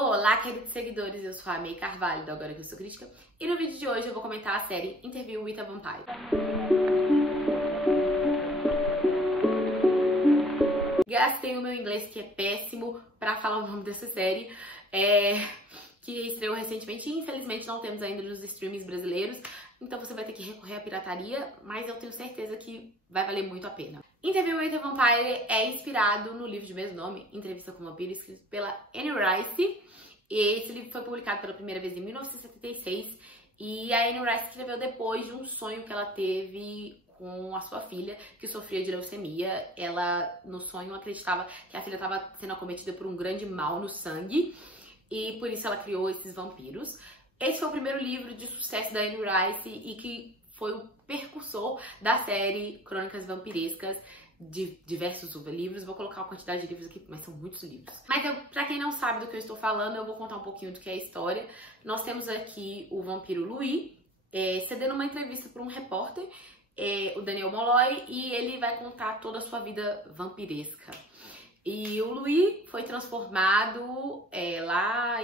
Olá, queridos seguidores, eu sou a May Carvalho, do Agora Que Eu Sou Crítica, e no vídeo de hoje eu vou comentar a série Interview with a Vampire. Gastei o meu inglês, que é péssimo, pra falar o nome dessa série, que estreou recentemente e infelizmente não temos ainda nos streamings brasileiros, então você vai ter que recorrer à pirataria, mas eu tenho certeza que vai valer muito a pena. Interview with a Vampire é inspirado no livro de mesmo nome, Entrevista com o Vampiro, escrito pela Anne Rice. E esse livro foi publicado pela primeira vez em 1976 e a Anne Rice escreveu depois de um sonho que ela teve com a sua filha, que sofria de leucemia. Ela, no sonho, acreditava que a filha estava sendo acometida por um grande mal no sangue e por isso ela criou esses vampiros. Esse foi o primeiro livro de sucesso da Anne Rice e que foi o precursor da série Crônicas Vampirescas, de diversos livros. Vou colocar uma quantidade de livros aqui, mas são muitos livros. Mas pra quem não sabe do que eu estou falando, eu vou contar um pouquinho do que é a história. Nós temos aqui o vampiro Louis, cedendo uma entrevista para um repórter, o Daniel Molloy, e ele vai contar toda a sua vida vampiresca. E o Louis foi transformado lá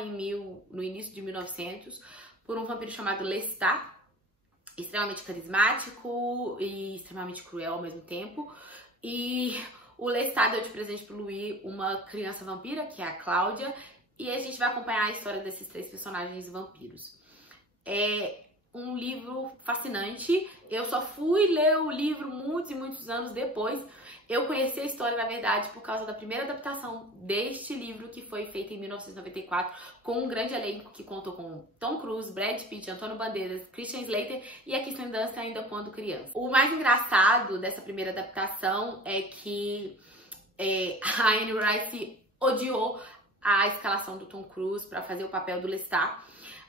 no início de 1900 por um vampiro chamado Lestat, extremamente carismático e extremamente cruel ao mesmo tempo. E o Lestat deu de presente pro Louis uma criança vampira, que é a Cláudia, e a gente vai acompanhar a história desses três personagens vampiros. É um livro fascinante. Eu só fui ler o livro muitos e muitos anos depois. Eu conheci a história, na verdade, por causa da primeira adaptação deste livro, que foi feita em 1994, com um grande elenco que contou com Tom Cruise, Brad Pitt, Antônio Bandeiras, Christian Slater e a Kirsten Dunst ainda quando criança. O mais engraçado dessa primeira adaptação é que a Anne Rice odiou a escalação do Tom Cruise para fazer o papel do Lestat,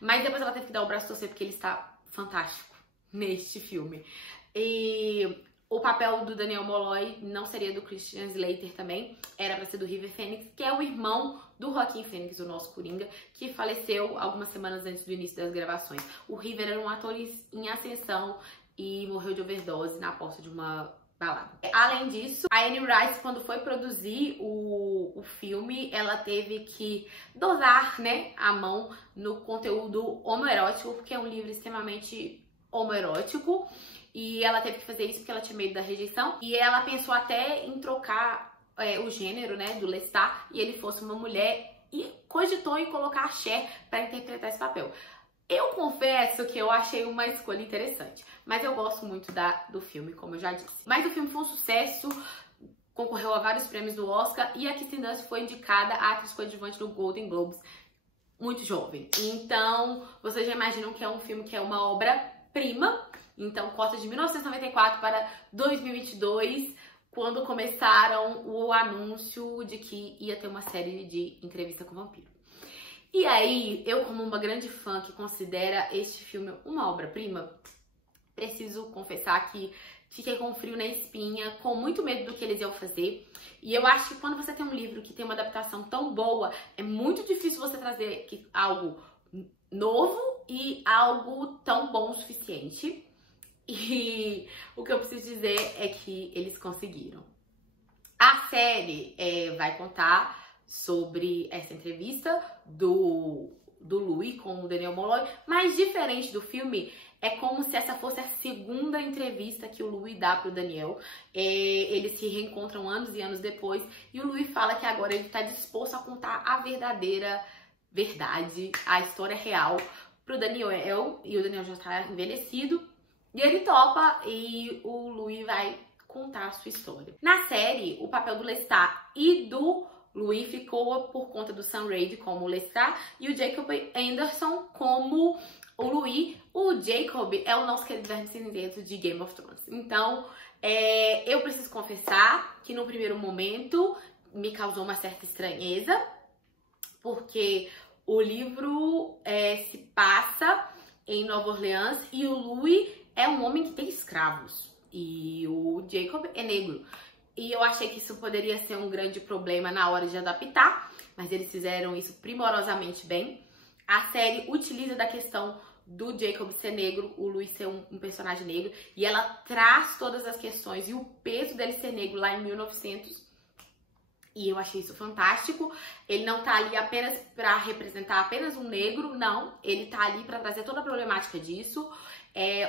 mas depois ela teve que dar o braço a torcer porque ele está fantástico neste filme. E o papel do Daniel Molloy não seria do Christian Slater também, era pra ser do River Phoenix, que é o irmão do Joaquin Phoenix, o nosso Coringa, que faleceu algumas semanas antes do início das gravações. O River era um ator em ascensão e morreu de overdose na porta de uma balada. Além disso, a Anne Rice, quando foi produzir o filme, ela teve que dosar, a mão no conteúdo homoerótico, porque é um livro extremamente homoerótico. E ela teve que fazer isso porque ela tinha medo da rejeição. E ela pensou até em trocar o gênero, do Lestat, e ele fosse uma mulher, e cogitou em colocar a Cher para interpretar esse papel. Eu confesso que eu achei uma escolha interessante, mas eu gosto muito do filme, como eu já disse. Mas o filme foi um sucesso, concorreu a vários prêmios do Oscar, e a Kirsten Dunst foi indicada a atriz coadjuvante do Golden Globes, muito jovem. Então, vocês já imaginam que é um filme que é uma obra-prima. Então, cota de 1994 para 2022, quando começaram o anúncio de que ia ter uma série de Entrevista com o Vampiro. E aí, eu como uma grande fã que considera este filme uma obra-prima, preciso confessar que fiquei com frio na espinha, com muito medo do que eles iam fazer. E eu acho que quando você tem um livro que tem uma adaptação tão boa, é muito difícil você trazer algo novo e algo tão bom o suficiente. E o que eu preciso dizer é que eles conseguiram. A série vai contar sobre essa entrevista do Louis com o Daniel Molloy, mas diferente do filme, é como se essa fosse a segunda entrevista que o Louis dá pro Daniel. Eles se reencontram anos e anos depois, e o Louis fala que agora ele tá disposto a contar a verdadeira verdade, a história real pro Daniel, e o Daniel já tá envelhecido. E ele topa e o Louis vai contar a sua história. Na série, o papel do Lestat e do Louis ficou por conta do Sam Raimi como o Lestat e o Jacob Anderson como o Louis. O Jacob é o nosso querido descendente de Game of Thrones. Então, eu preciso confessar que no primeiro momento me causou uma certa estranheza, porque o livro se passa em Nova Orleans e o Louis é um homem que tem escravos e o Jacob é negro. E eu achei que isso poderia ser um grande problema na hora de adaptar, mas eles fizeram isso primorosamente bem. A série utiliza da questão do Jacob ser negro, o Louis ser um personagem negro, e ela traz todas as questões e o peso dele ser negro lá em 1900 E eu achei isso fantástico. Ele não tá ali apenas pra representar apenas um negro, não. Ele tá ali pra trazer toda a problemática disso.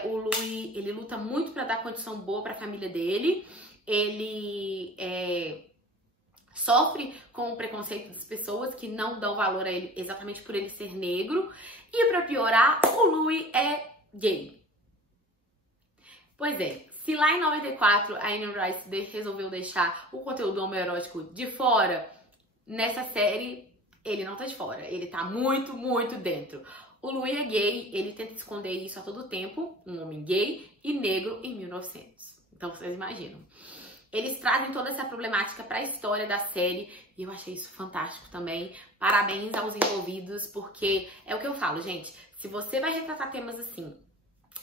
O Louis, ele luta muito pra dar condição boa pra família dele. Ele sofre com o preconceito das pessoas que não dão valor a ele exatamente por ele ser negro. E pra piorar, o Louis é gay. Pois é, se lá em 94 a Anne Rice resolveu deixar o conteúdo homoerótico de fora, nessa série ele não tá de fora, ele tá muito, muito dentro. O Louis é gay, ele tenta esconder isso a todo tempo, um homem gay e negro em 1900. Então vocês imaginam. Eles trazem toda essa problemática para a história da série e eu achei isso fantástico também. Parabéns aos envolvidos, porque é o que eu falo, gente. Se você vai retratar temas assim,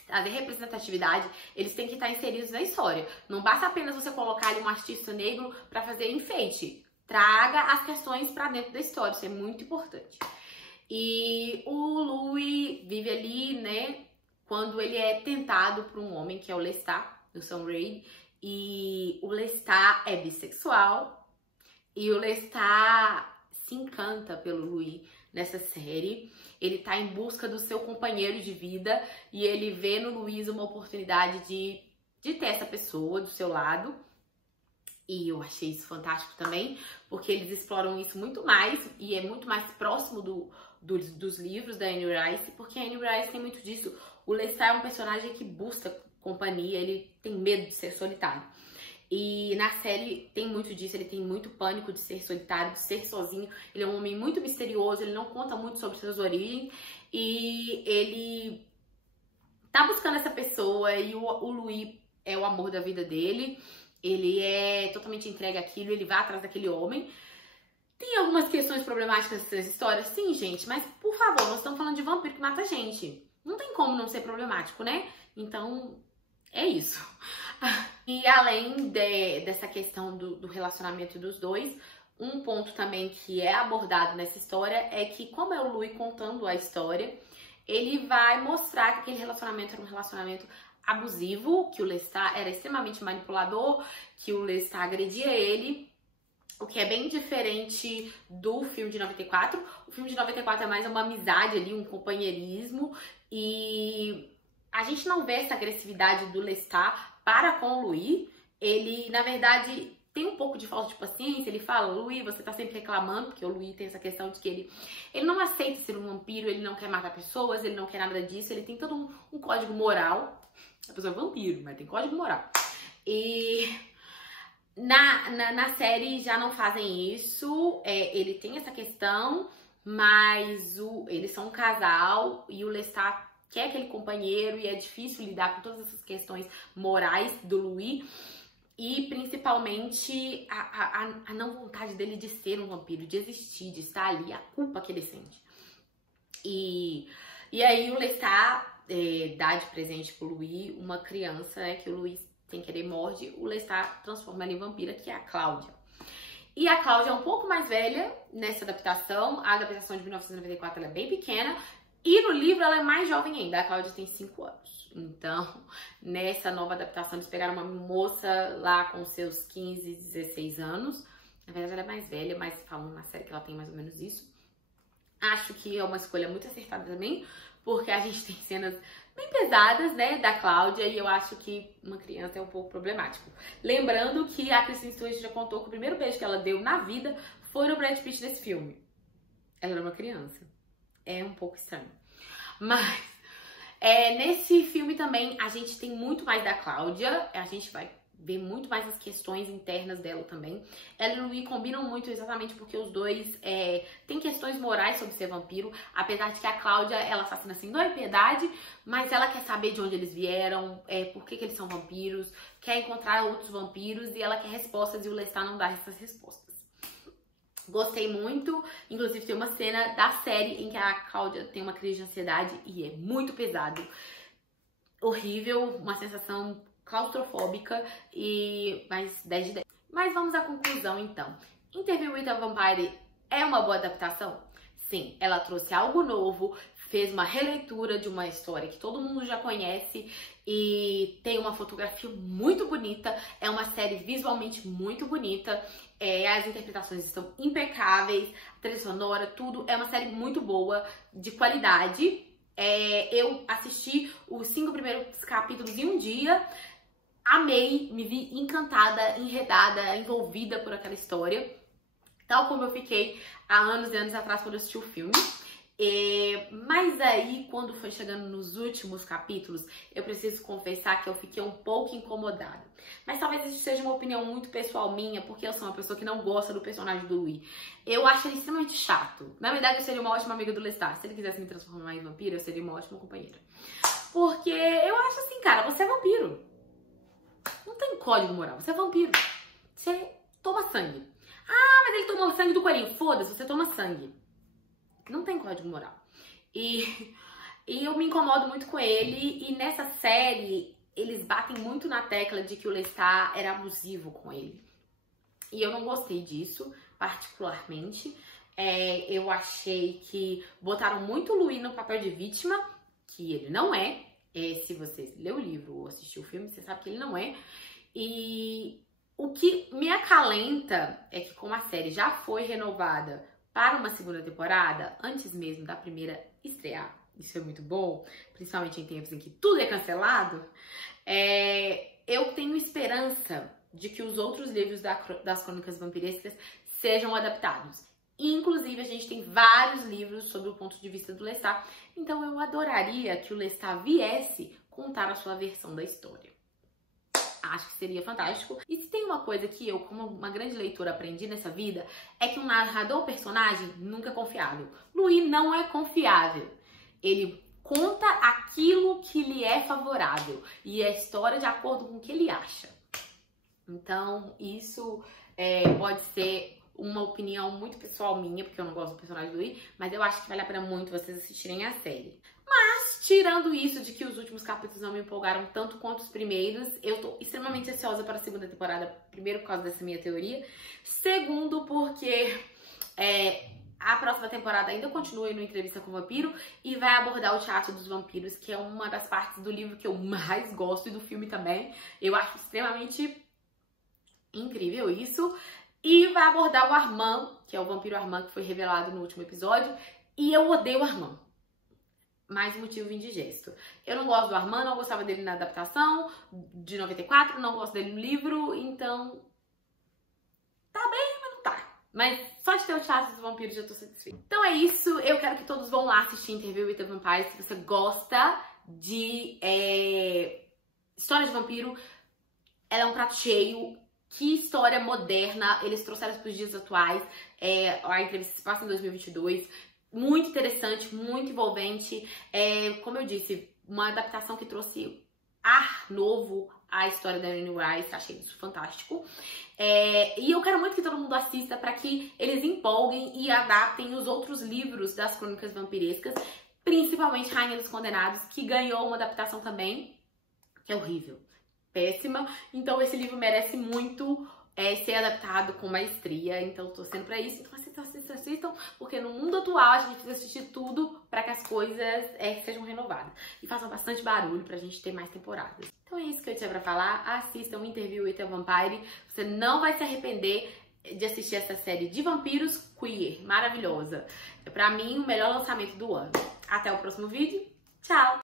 trazer representatividade, eles têm que estar inseridos na história. Não basta apenas você colocar ali um artista negro para fazer enfeite. Traga as questões para dentro da história, isso é muito importante. E o Louis vive ali, né, quando ele é tentado por um homem que é o Lestat, do Sam Raid. E o Lestat é bissexual e o Lestat se encanta pelo Louis nessa série. Ele tá em busca do seu companheiro de vida e ele vê no Louis uma oportunidade de ter essa pessoa do seu lado. E eu achei isso fantástico também, porque eles exploram isso muito mais e é muito mais próximo dos livros da Anne Rice, porque a Anne Rice tem muito disso. O Lestat é um personagem que busca companhia, ele tem medo de ser solitário. E na série tem muito disso, ele tem muito pânico de ser solitário, de ser sozinho. Ele é um homem muito misterioso, ele não conta muito sobre suas origens. E ele tá buscando essa pessoa e o Louis é o amor da vida dele. Ele é totalmente entregue àquilo, ele vai atrás daquele homem. Tem algumas questões problemáticas nessa história, sim, gente, mas por favor, nós estamos falando de vampiro que mata gente. Não tem como não ser problemático, né? Então, é isso. E além dessa questão do relacionamento dos dois, um ponto também que é abordado nessa história é que, como é o Louis contando a história, ele vai mostrar que aquele relacionamento era um relacionamento abusivo, que o Lestat era extremamente manipulador, que o Lestat agredia ele, o que é bem diferente do filme de 94. O filme de 94 é mais uma amizade ali, um companheirismo, e a gente não vê essa agressividade do Lestat para com o Louis. Ele, na verdade, tem um pouco de falta de paciência. Ele fala, Louis, você tá sempre reclamando, porque o Louis tem essa questão de que ele não aceita ser um vampiro, ele não quer matar pessoas, ele não quer nada disso, ele tem todo um código moral. A pessoa é vampiro, mas tem código moral. E na série já não fazem isso. Ele tem essa questão, mas eles são um casal e o Lestat quer aquele companheiro e é difícil lidar com todas essas questões morais do Louis. E principalmente a não vontade dele de ser um vampiro, de existir, de estar ali, a culpa que ele sente. E aí o Lestat dá de presente pro Louis uma criança, né, que o Louis sem querer morde, o Lestat transforma ela em vampira, que é a Cláudia. E a Cláudia é um pouco mais velha nessa adaptação. A adaptação de 1994 ela é bem pequena. E no livro ela é mais jovem ainda. A Cláudia tem 5 anos. Então, nessa nova adaptação, eles pegaram uma moça lá com seus 15, 16 anos. Na verdade, ela é mais velha, mas falam na série que ela tem mais ou menos isso. Acho que é uma escolha muito acertada também, porque a gente tem cenas bem pesadas, né, da Cláudia, e eu acho que uma criança é um pouco problemático. Lembrando que a Kristen Stewart já contou que o primeiro beijo que ela deu na vida foi no Brad Pitt nesse filme. Ela era uma criança. É um pouco estranho. Mas nesse filme também a gente tem muito mais da Cláudia. A gente vai ver muito mais as questões internas dela também. Ela e o Louis combinam muito exatamente porque os dois têm questões morais sobre ser vampiro. Apesar de que a Cláudia, ela assassina sem dó e piedade, mas ela quer saber de onde eles vieram, por que eles são vampiros, quer encontrar outros vampiros e ela quer respostas e o Lestat não dá essas respostas. Gostei muito, inclusive tem uma cena da série em que a Cláudia tem uma crise de ansiedade e é muito pesado. Horrível, uma sensação claustrofóbica, mas 10 de 10. Mas vamos à conclusão então. Interview with a Vampire é uma boa adaptação? Sim, ela trouxe algo novo, fez uma releitura de uma história que todo mundo já conhece e tem uma fotografia muito bonita, é uma série visualmente muito bonita, as interpretações estão impecáveis, a trilha sonora, tudo, é uma série muito boa, de qualidade. Eu assisti os 5 primeiros capítulos em um dia, amei, me vi encantada, enredada, envolvida por aquela história, tal como eu fiquei há anos e anos atrás quando eu assisti o filme. Mas aí, quando foi chegando nos últimos capítulos, eu preciso confessar que eu fiquei um pouco incomodada. Mas talvez isso seja uma opinião muito pessoal minha, porque eu sou uma pessoa que não gosta do personagem do Louis. Eu acho ele extremamente chato. Na verdade, eu seria uma ótima amiga do Lestat. Se ele quisesse me transformar em vampiro, eu seria uma ótima companheira. Porque eu acho assim, cara, você é vampiro. Não tem código moral, você é vampiro. Você toma sangue. Ah, mas ele tomou sangue do coelhinho. Foda-se, você toma sangue. Não tem código moral. E eu me incomodo muito com ele. E nessa série, eles batem muito na tecla de que o Lestat era abusivo com ele. E eu não gostei disso, particularmente. Eu achei que botaram muito o Louis no papel de vítima, que ele não é. Se você leu o livro ou assistiu o filme, você sabe que ele não é. E o que me acalenta é que, como a série já foi renovada para uma segunda temporada, antes mesmo da primeira estrear, isso é muito bom, principalmente em tempos em que tudo é cancelado, eu tenho esperança de que os outros livros das Crônicas Vampirescas sejam adaptados. Inclusive, a gente tem vários livros sobre o ponto de vista do Lestat, então eu adoraria que o Lestat viesse contar a sua versão da história. Acho que seria fantástico. E se tem uma coisa que eu, como uma grande leitora, aprendi nessa vida, é que um narrador personagem nunca é confiável. Louis não é confiável. Ele conta aquilo que lhe é favorável e a história de acordo com o que ele acha. Então, isso pode ser uma opinião muito pessoal minha, porque eu não gosto do personagem do Louis, mas eu acho que vale a pena muito vocês assistirem a série. Mas, tirando isso de que os últimos capítulos não me empolgaram tanto quanto os primeiros, eu tô extremamente ansiosa para a segunda temporada, primeiro por causa dessa minha teoria, segundo porque a próxima temporada ainda continua no Entrevista com o Vampiro e vai abordar o teatro dos vampiros, que é uma das partes do livro que eu mais gosto e do filme também. Eu acho extremamente incrível isso. E vai abordar o Armand, que é o vampiro Armand que foi revelado no último episódio. E eu odeio o Armand. Mais um motivo indigesto. Eu não gosto do Armand, não gostava dele na adaptação de 94, não gosto dele no livro, então tá bem, mas não tá. Mas só de ter o teatro dos vampiros já tô satisfeita. Então é isso, eu quero que todos vão lá assistir Interview with the Vampire. Se você gosta de história de vampiro, ela é um prato cheio. Que história moderna, eles trouxeram para os dias atuais. A entrevista se passa em 2022. Muito interessante, muito envolvente. Como eu disse, uma adaptação que trouxe ar novo à história da Anne Rice. Achei isso fantástico. E eu quero muito que todo mundo assista para que eles empolguem e adaptem os outros livros das Crônicas Vampirescas, principalmente Rainha dos Condenados, que ganhou uma adaptação também, que é horrível. Péssima, então esse livro merece muito ser adaptado com maestria, então tô torcendo pra isso. Então assistam, porque no mundo atual a gente precisa assistir tudo pra que as coisas sejam renovadas e façam bastante barulho pra gente ter mais temporadas. Então é isso que eu tinha pra falar. Assistam o Interview with the Vampire, você não vai se arrepender de assistir essa série de vampiros queer, maravilhosa. É pra mim o melhor lançamento do ano. Até o próximo vídeo, tchau!